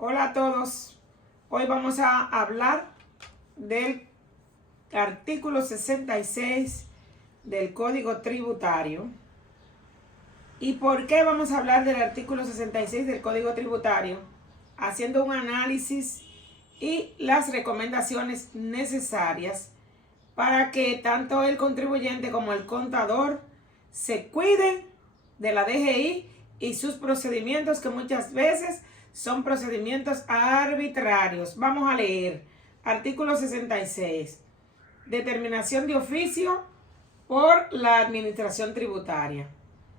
Hola a todos. Hoy vamos a hablar del artículo 66 del Código Tributario. ¿Y por qué vamos a hablar del artículo 66 del Código Tributario? Haciendo un análisis y las recomendaciones necesarias para que tanto el contribuyente como el contador se cuiden de la DGI y sus procedimientos, que muchas veces son procedimientos arbitrarios. Vamos a leer artículo 66. Determinación de oficio por la administración tributaria.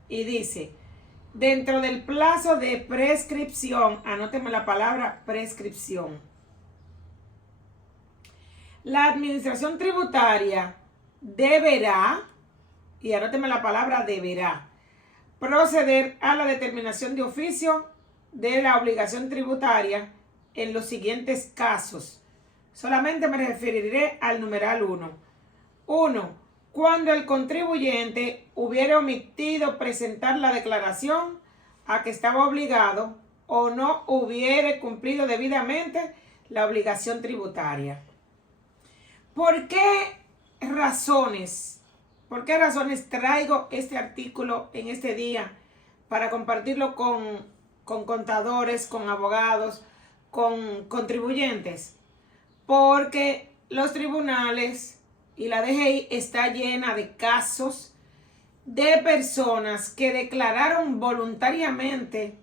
Y dice, dentro del plazo de prescripción, anóteme la palabra prescripción, la administración tributaria deberá, y anóteme la palabra deberá, proceder a la determinación de oficio de la obligación tributaria en los siguientes casos. Solamente me referiré al numeral 1. 1. Cuando el contribuyente hubiera omitido presentar la declaración a que estaba obligado o no hubiere cumplido debidamente la obligación tributaria. ¿Por qué razones traigo este artículo en este día para compartirlo con contadores, con abogados, con contribuyentes? Porque los tribunales y la DGI está llena de casos de personas que declararon voluntariamente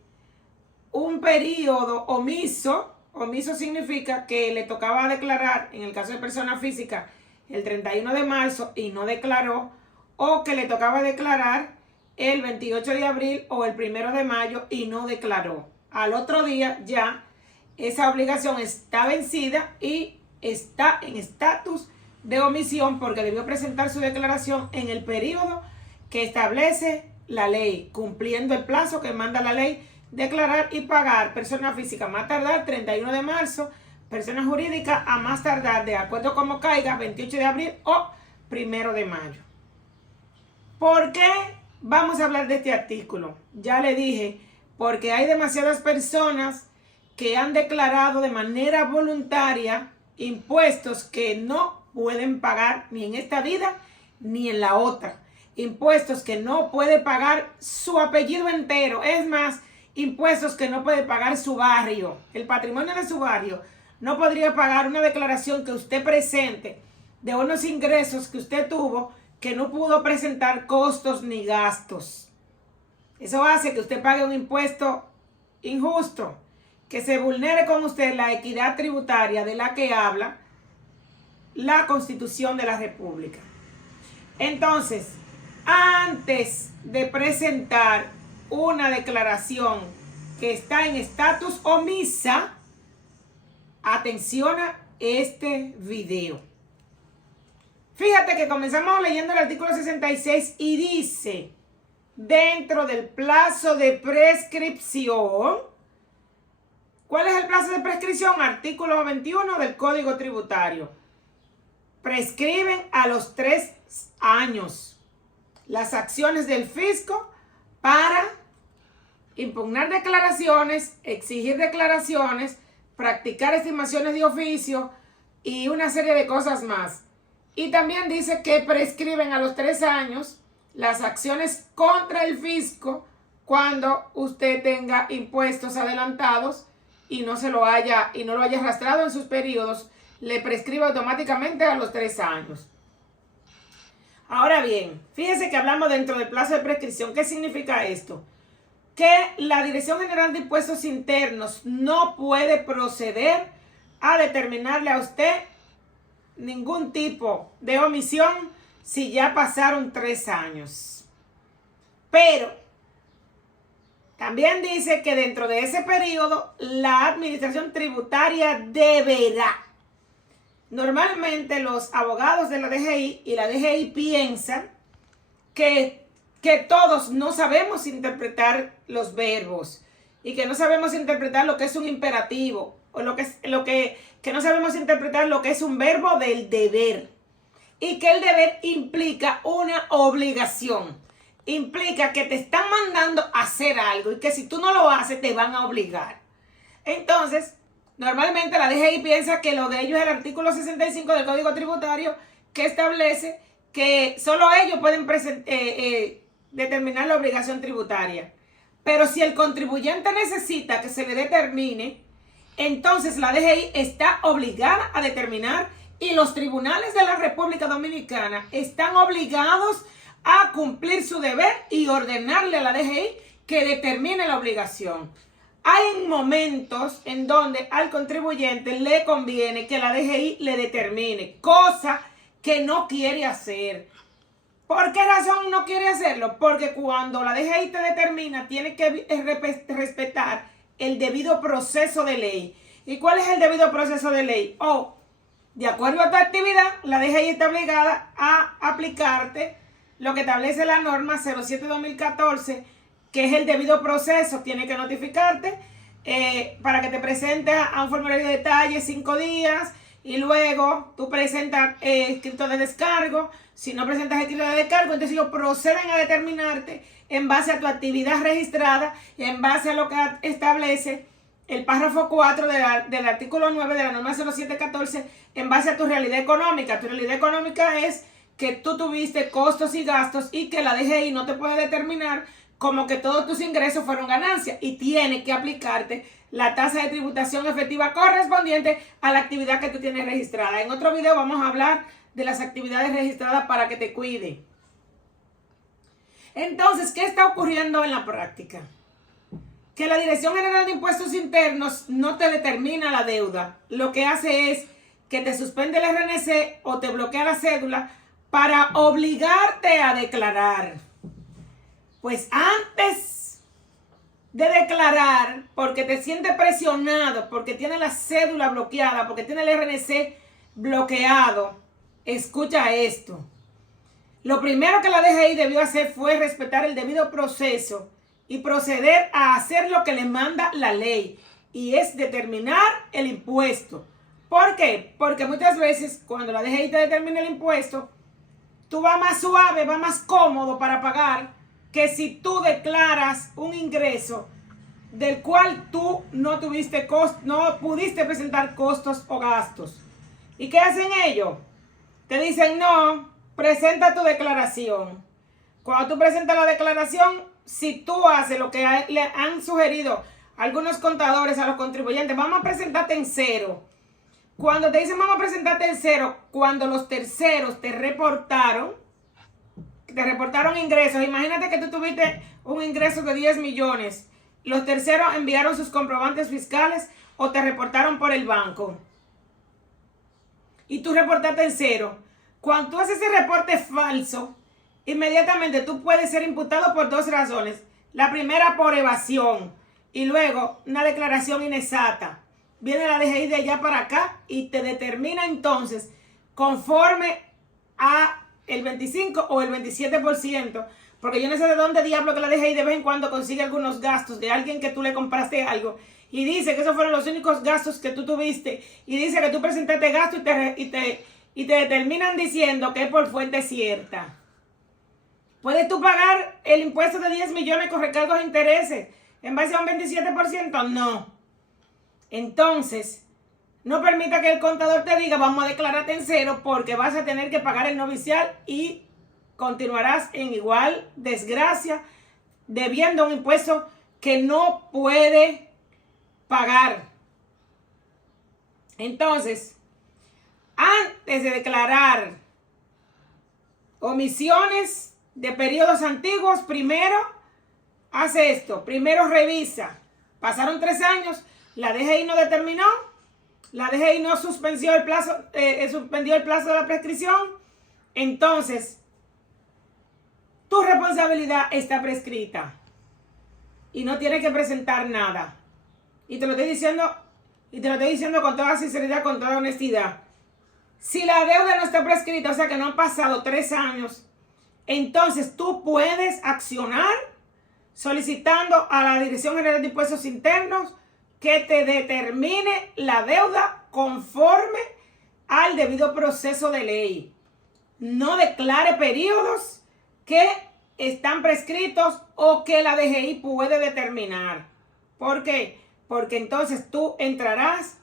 un periodo omiso. Omiso significa que le tocaba declarar, en el caso de persona física, el 31 de marzo y no declaró, o que le tocaba declarar el 28 de abril o el 1 de mayo y no declaró. Al otro día ya esa obligación está vencida y está en estatus de omisión porque debió presentar su declaración en el periodo que establece la ley, cumpliendo el plazo que manda la ley. Declarar y pagar persona física más tardar 31 de marzo, persona jurídica a más tardar, de acuerdo como caiga, 28 de abril o 1 de mayo. ¿Por qué vamos a hablar de este artículo? Ya le dije, porque hay demasiadas personas que han declarado de manera voluntaria impuestos que no pueden pagar ni en esta vida ni en la otra. Impuestos que no puede pagar su apellido entero. Es más, impuestos que no puede pagar su barrio, el patrimonio de su barrio. No podría pagar una declaración que usted presente de unos ingresos que usted tuvo que no pudo presentar costos ni gastos. Eso hace que usted pague un impuesto injusto, que se vulnere con usted la equidad tributaria de la que habla la Constitución de la República. Entonces, antes de presentar una declaración que está en estatus omisa, atención a este video. Fíjate que comenzamos leyendo el artículo 66 y dice, dentro del plazo de prescripción. ¿Cuál es el plazo de prescripción? Artículo 21 del Código Tributario. Prescriben a los 3 años las acciones del fisco para impugnar declaraciones, exigir declaraciones, practicar estimaciones de oficio y una serie de cosas más. Y también dice que prescriben a los 3 años las acciones contra el fisco cuando usted tenga impuestos adelantados y no lo haya arrastrado en sus periodos, le prescribe automáticamente a los 3 años. Ahora bien, fíjense que hablamos dentro del plazo de prescripción. ¿Qué significa esto? Que la Dirección General de Impuestos Internos no puede proceder a determinarle a usted ningún tipo de omisión si ya pasaron 3 años. Pero también dice que dentro de ese periodo la administración tributaria deberá. Normalmente los abogados de la DGI y la DGI piensan que todos no sabemos interpretar los verbos y que no sabemos interpretar lo que es un imperativo o que no sabemos interpretar lo que es un verbo del deber, y que el deber implica una obligación, implica que te están mandando a hacer algo y que si tú no lo haces te van a obligar. Entonces, normalmente la DGI piensa que lo de ellos es el artículo 65 del Código Tributario, que establece que solo ellos pueden determinar la obligación tributaria. Pero si el contribuyente necesita que se le determine, entonces la DGI está obligada a determinar, y los tribunales de la República Dominicana están obligados a cumplir su deber y ordenarle a la DGI que determine la obligación. Hay momentos en donde al contribuyente le conviene que la DGI le determine, cosa que no quiere hacer. ¿Por qué razón no quiere hacerlo? Porque cuando la DGI te determina, tiene que respetar el debido proceso de ley. ¿Y cuál es el debido proceso de ley? De acuerdo a tu actividad, la DGI está obligada a aplicarte lo que establece la norma 07-2014, que es el debido proceso. Tiene que notificarte para que te presentes a un formulario de detalle 5 días, y luego tú presentas escrito de descargo. Si no presentas escrito de descargo, entonces ellos proceden a determinarte en base a tu actividad registrada y en base a lo que establece el párrafo 4 del artículo 9 de la norma 0714, en base a tu realidad económica. Tu realidad económica es que tú tuviste costos y gastos, y que la DGI no te puede determinar como que todos tus ingresos fueron ganancias, y tiene que aplicarte la tasa de tributación efectiva correspondiente a la actividad que tú tienes registrada. En otro video vamos a hablar de las actividades registradas para que te cuide. Entonces, ¿qué está ocurriendo en la práctica? Que la Dirección General de Impuestos Internos no te determina la deuda. Lo que hace es que te suspende el RNC o te bloquea la cédula para obligarte a declarar. Pues antes de declarar, porque te sientes presionado, porque tiene la cédula bloqueada, porque tiene el RNC bloqueado, escucha esto. Lo primero que la DGI debió hacer fue respetar el debido proceso y proceder a hacer lo que le manda la ley, y es determinar el impuesto. ¿Por qué? Porque muchas veces cuando la DGI te determina el impuesto, tú vas más suave, vas más cómodo para pagar que si tú declaras un ingreso del cual tú no pudiste presentar costos o gastos. ¿Y qué hacen ellos? Te dicen, no, presenta tu declaración. Cuando tú presentas la declaración, si tú haces lo que le han sugerido algunos contadores a los contribuyentes, vamos a presentarte en cero. Cuando te dicen vamos a presentarte en cero, cuando los terceros te reportaron ingresos, imagínate que tú tuviste un ingreso de 10 millones, los terceros enviaron sus comprobantes fiscales o te reportaron por el banco y tú reportaste en cero. Cuando tú haces ese reporte falso, inmediatamente tú puedes ser imputado por 2 razones. La primera, por evasión, y luego una declaración inexacta. Viene la DGI de allá para acá y te determina entonces conforme a el 25 o el 27%, porque yo no sé de dónde diablo que la DGI de vez en cuando consigue algunos gastos de alguien que tú le compraste algo y dice que esos fueron los únicos gastos que tú tuviste, y dice que tú presentaste gasto y te determinan diciendo que es por fuente cierta. ¿Puedes tú pagar el impuesto de 10 millones con recargos e intereses en base a un 27%? No. Entonces, no permita que el contador te diga vamos a declararte en cero, porque vas a tener que pagar el novicial y continuarás en igual desgracia, debiendo un impuesto que no puede pagar. Entonces, antes de declarar omisiones de periodos antiguos, primero hace esto, primero revisa. Pasaron 3 años, la DGI no determinó, la DGI no suspendió el plazo de la prescripción, entonces tu responsabilidad está prescrita y no tienes que presentar nada. Y te lo estoy diciendo con toda sinceridad, con toda honestidad. Si la deuda no está prescrita, o sea que no han pasado 3 años, entonces tú puedes accionar solicitando a la Dirección General de Impuestos Internos que te determine la deuda conforme al debido proceso de ley. No declare periodos que están prescritos o que la DGI puede determinar. ¿Por qué? porque entonces tú entrarás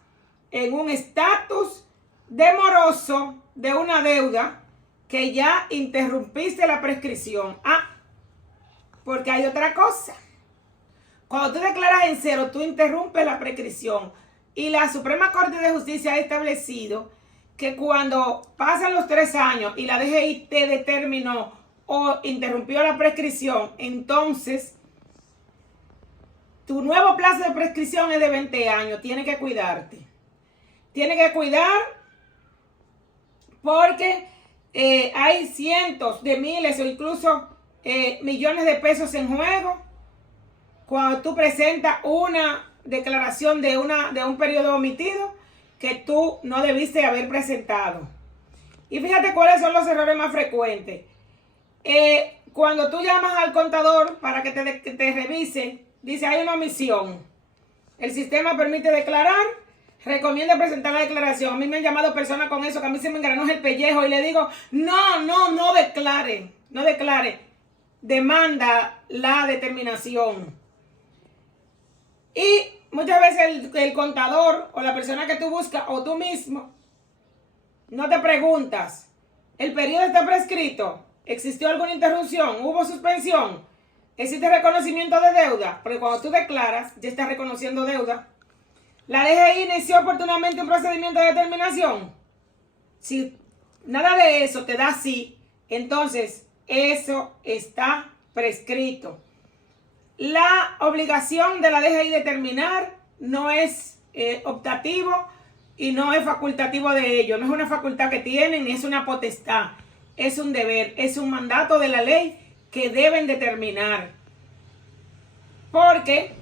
en un estatus de moroso de una deuda que ya interrumpiste la prescripción. Porque hay otra cosa. Cuando tú declaras en cero, tú interrumpes la prescripción. Y la Suprema Corte de Justicia ha establecido que cuando pasan los 3 años y la DGI te determinó o interrumpió la prescripción, entonces tu nuevo plazo de prescripción es de 20 años. Tienes que cuidarte. Tienes que cuidar porque hay cientos de miles o incluso millones de pesos en juego cuando tú presentas una declaración de un periodo omitido que tú no debiste haber presentado. Y fíjate cuáles son los errores más frecuentes. Cuando tú llamas al contador para que te revise, dice hay una omisión. El sistema permite declarar, recomienda presentar la declaración. A mí me han llamado personas con eso, que a mí se me engranó el pellejo y le digo, no declare, no declare. Demanda la determinación. Y muchas veces el contador o la persona que tú buscas o tú mismo no te preguntas, ¿el periodo está prescrito? ¿Existió alguna interrupción? ¿Hubo suspensión? ¿Existe reconocimiento de deuda? Porque cuando tú declaras, ya estás reconociendo deuda. ¿La DGI inició oportunamente un procedimiento de determinación? Si nada de eso te da sí, entonces eso está prescrito. La obligación de la DGI determinar no es optativo y no es facultativo de ellos. No es una facultad que tienen ni es una potestad. Es un deber, es un mandato de la ley que deben determinar. Porque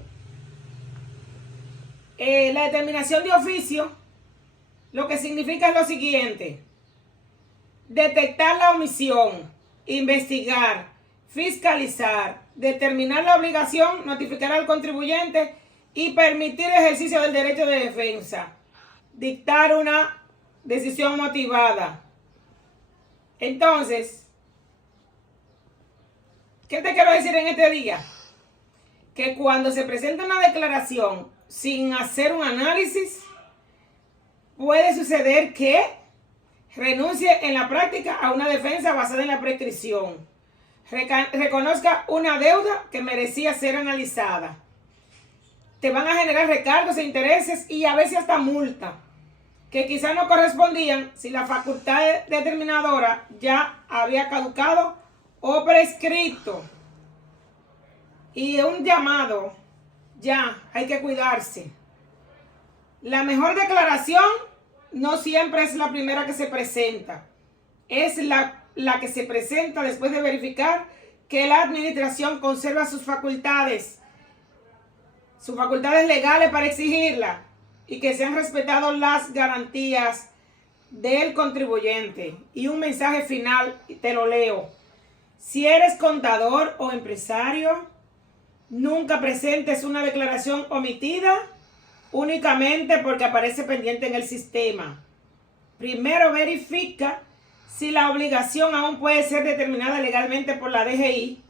la determinación de oficio lo que significa es lo siguiente: detectar la omisión, investigar, fiscalizar, determinar la obligación, notificar al contribuyente y permitir el ejercicio del derecho de defensa. Dictar una decisión motivada. Entonces, ¿qué te quiero decir en este día? Que cuando se presenta una declaración sin hacer un análisis, puede suceder que renuncie en la práctica a una defensa basada en la prescripción. Reconozca una deuda que merecía ser analizada. Te van a generar recargos e intereses y a veces hasta multa, que quizás no correspondían si la facultad determinadora ya había caducado o prescrito. Y un llamado, ya hay que cuidarse. La mejor declaración no siempre es la primera que se presenta. Es la que se presenta después de verificar que la administración conserva sus facultades legales para exigirla y que se han respetado las garantías del contribuyente. Y un mensaje final, te lo leo. Si eres contador o empresario, nunca presentes una declaración omitida únicamente porque aparece pendiente en el sistema. Primero verifica si la obligación aún puede ser determinada legalmente por la DGI.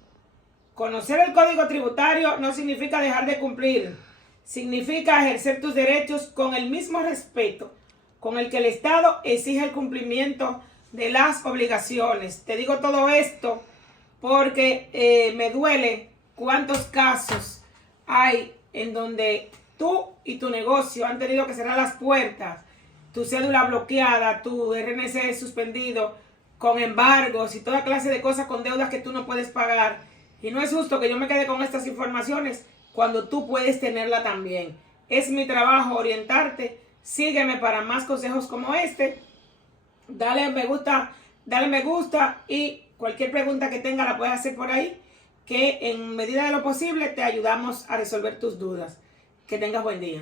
Conocer el Código Tributario no significa dejar de cumplir. Significa ejercer tus derechos con el mismo respeto con el que el Estado exige el cumplimiento de las obligaciones. Te digo todo esto porque me duele cuántos casos hay en donde tú y tu negocio han tenido que cerrar las puertas, tu cédula bloqueada, tu RNC suspendido, con embargos y toda clase de cosas, con deudas que tú no puedes pagar. Y no es justo que yo me quede con estas informaciones cuando tú puedes tenerla también. Es mi trabajo orientarte. Sígueme para más consejos como este. Dale me gusta y cualquier pregunta que tenga la puedes hacer por ahí, que en medida de lo posible te ayudamos a resolver tus dudas. Que tengas buen día.